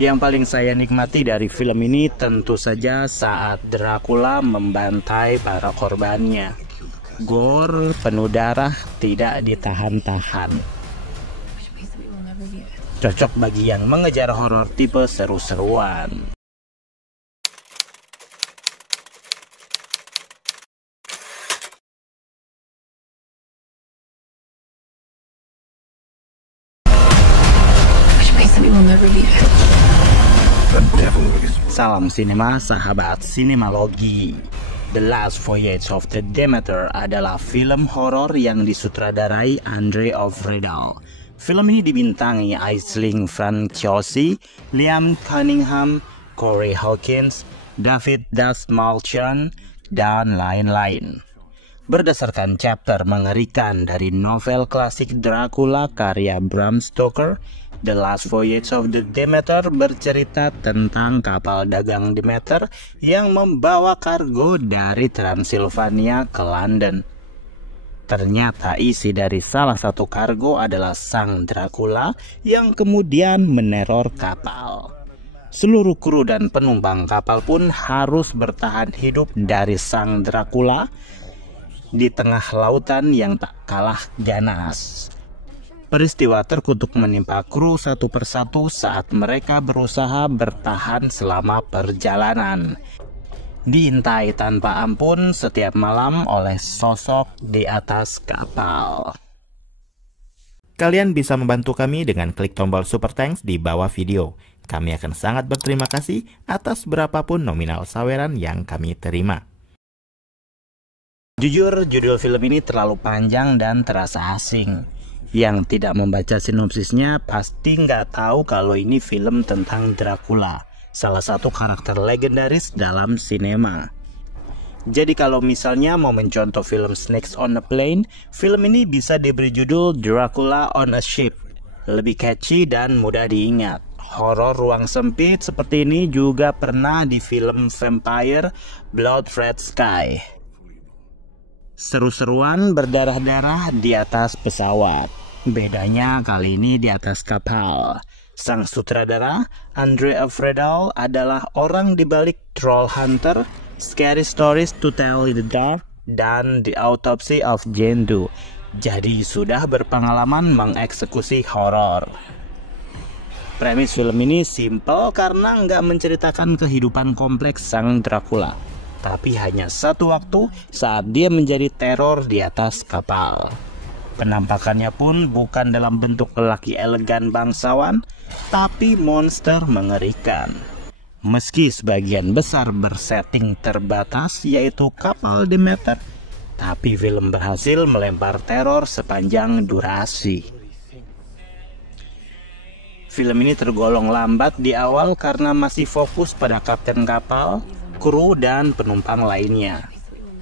Yang paling saya nikmati dari film ini tentu saja saat Dracula membantai para korbannya. Gore, penuh darah, tidak ditahan-tahan. Cocok bagi yang mengejar horor tipe seru-seruan. Salam sinema, sahabat sinemalogi. The Last Voyage of the Demeter adalah film horor yang disutradarai André Øvredal. Film ini dibintangi Aisling Franciosi, Liam Cunningham, Corey Hawkins, David Dastmalchian, dan lain-lain. Berdasarkan chapter mengerikan dari novel klasik Dracula karya Bram Stoker, The Last Voyage of the Demeter bercerita tentang kapal dagang Demeter yang membawa kargo dari Transilvania ke London. Ternyata isi dari salah satu kargo adalah sang Dracula yang kemudian meneror kapal. Seluruh kru dan penumpang kapal pun harus bertahan hidup dari sang Dracula di tengah lautan yang tak kalah ganas. Peristiwa terkutuk menimpa kru satu persatu saat mereka berusaha bertahan selama perjalanan. Diintai tanpa ampun setiap malam oleh sosok di atas kapal. Kalian bisa membantu kami dengan klik tombol Super Thanks di bawah video. Kami akan sangat berterima kasih atas berapapun nominal saweran yang kami terima. Jujur, judul film ini terlalu panjang dan terasa asing. Yang tidak membaca sinopsisnya pasti nggak tahu kalau ini film tentang Dracula, salah satu karakter legendaris dalam sinema. Jadi kalau misalnya mau mencontoh film Snakes on a Plane, film ini bisa diberi judul Dracula on a Ship. Lebih catchy dan mudah diingat. Horor ruang sempit seperti ini juga pernah di film Vampire Blood Red Sky. Seru-seruan berdarah-darah di atas pesawat. Bedanya kali ini di atas kapal. Sang sutradara, André Øvredal, adalah orang di balik Trollhunter, Scary Stories to Tell in the Dark, dan The Autopsy of Jane Doe. Jadi sudah berpengalaman mengeksekusi horor. Premis film ini simple karena nggak menceritakan kehidupan kompleks sang Dracula, tapi hanya satu waktu saat dia menjadi teror di atas kapal. Penampakannya pun bukan dalam bentuk lelaki elegan bangsawan, tapi monster mengerikan. Meski sebagian besar bersetting terbatas yaitu kapal Demeter, tapi film berhasil melempar teror sepanjang durasi. Film ini tergolong lambat di awal karena masih fokus pada kapten kapal, kru, dan penumpang lainnya.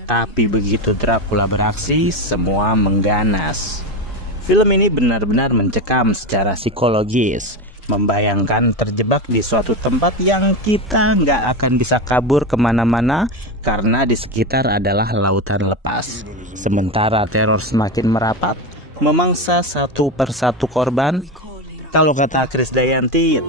Tapi begitu Dracula beraksi, semua mengganas. Film ini benar-benar mencekam secara psikologis, membayangkan terjebak di suatu tempat yang kita nggak akan bisa kabur kemana-mana karena di sekitar adalah lautan lepas. Sementara teror semakin merapat, memangsa satu persatu korban. Kalau kata Krisdayanti,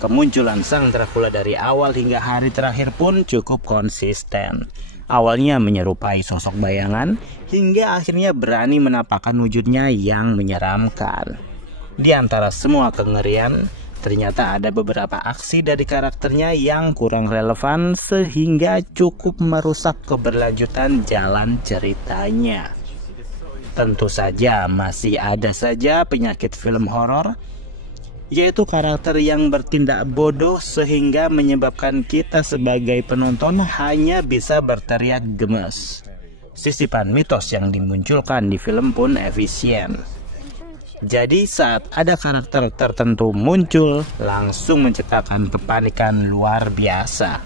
kemunculan sang Dracula dari awal hingga hari terakhir pun cukup konsisten. Awalnya menyerupai sosok bayangan, hingga akhirnya berani menampakkan wujudnya yang menyeramkan. Di antara semua kengerian, ternyata ada beberapa aksi dari karakternya yang kurang relevan sehingga cukup merusak keberlanjutan jalan ceritanya. Tentu saja masih ada saja penyakit film horor, yaitu karakter yang bertindak bodoh sehingga menyebabkan kita sebagai penonton hanya bisa berteriak gemes. Sisipan mitos yang dimunculkan di film pun efisien. Jadi saat ada karakter tertentu muncul, langsung menciptakan kepanikan luar biasa.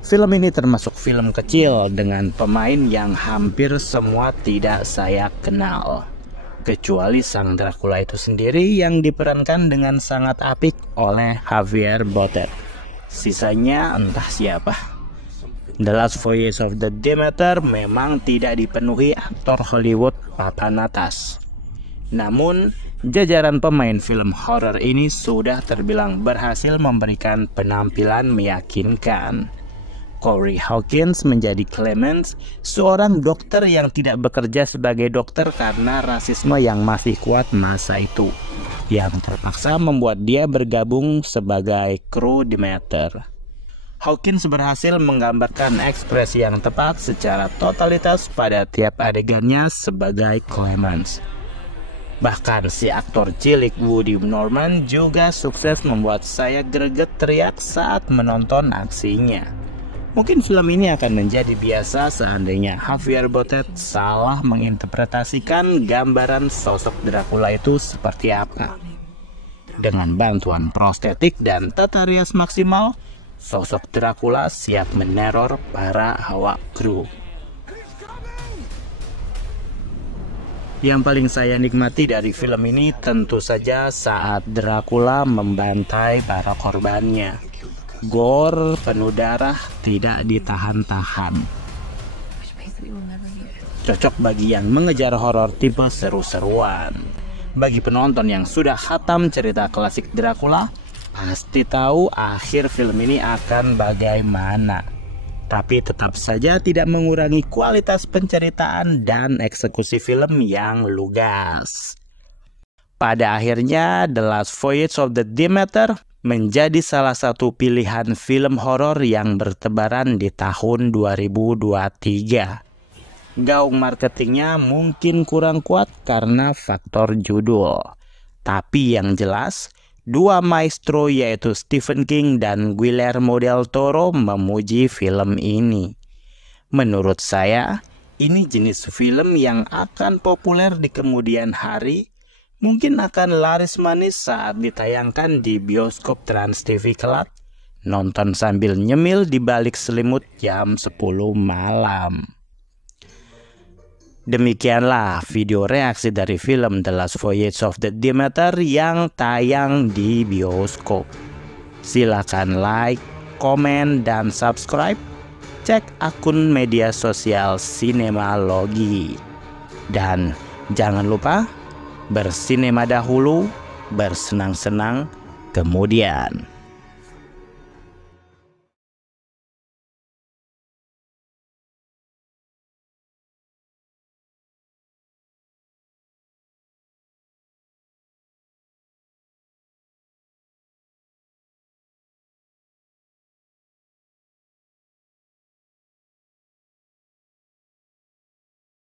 Film ini termasuk film kecil dengan pemain yang hampir semua tidak saya kenal, kecuali sang Dracula itu sendiri yang diperankan dengan sangat apik oleh Javier Botet. Sisanya entah siapa. The Last Voyage of the Demeter memang tidak dipenuhi aktor Hollywood papan atas. Namun, jajaran pemain film horor ini sudah terbilang berhasil memberikan penampilan meyakinkan. Corey Hawkins menjadi Clemens, seorang dokter yang tidak bekerja sebagai dokter karena rasisme yang masih kuat masa itu, yang terpaksa membuat dia bergabung sebagai kru Demeter. Hawkins berhasil menggambarkan ekspresi yang tepat secara totalitas pada tiap adegannya sebagai Clemens. Bahkan si aktor cilik Woody Norman juga sukses membuat saya greget teriak saat menonton aksinya. Mungkin film ini akan menjadi biasa seandainya Javier Botet salah menginterpretasikan gambaran sosok Dracula itu seperti apa. Dengan bantuan prostetik dan tata rias maksimal, sosok Dracula siap meneror para awak kru. Yang paling saya nikmati dari film ini tentu saja saat Dracula membantai para korbannya. Gore penuh darah tidak ditahan-tahan. Cocok bagi yang mengejar horor tipe seru-seruan. Bagi penonton yang sudah khatam cerita klasik Dracula, pasti tahu akhir film ini akan bagaimana. Tapi tetap saja tidak mengurangi kualitas penceritaan dan eksekusi film yang lugas. Pada akhirnya, The Last Voyage of the Demeter menjadi salah satu pilihan film horor yang bertebaran di tahun 2023. Gaung marketingnya mungkin kurang kuat karena faktor judul. Tapi yang jelas, dua maestro yaitu Stephen King dan Guillermo del Toro memuji film ini. Menurut saya, ini jenis film yang akan populer di kemudian hari, mungkin akan laris manis saat ditayangkan di bioskop Trans TV kelak, nonton sambil nyemil di balik selimut jam 10 malam. Demikianlah video reaksi dari film The Last Voyage of the Demeter yang tayang di bioskop. Silakan like, komen, dan subscribe. Cek akun media sosial Sinemalogi. Dan jangan lupa bersinema dahulu, bersenang-senang kemudian.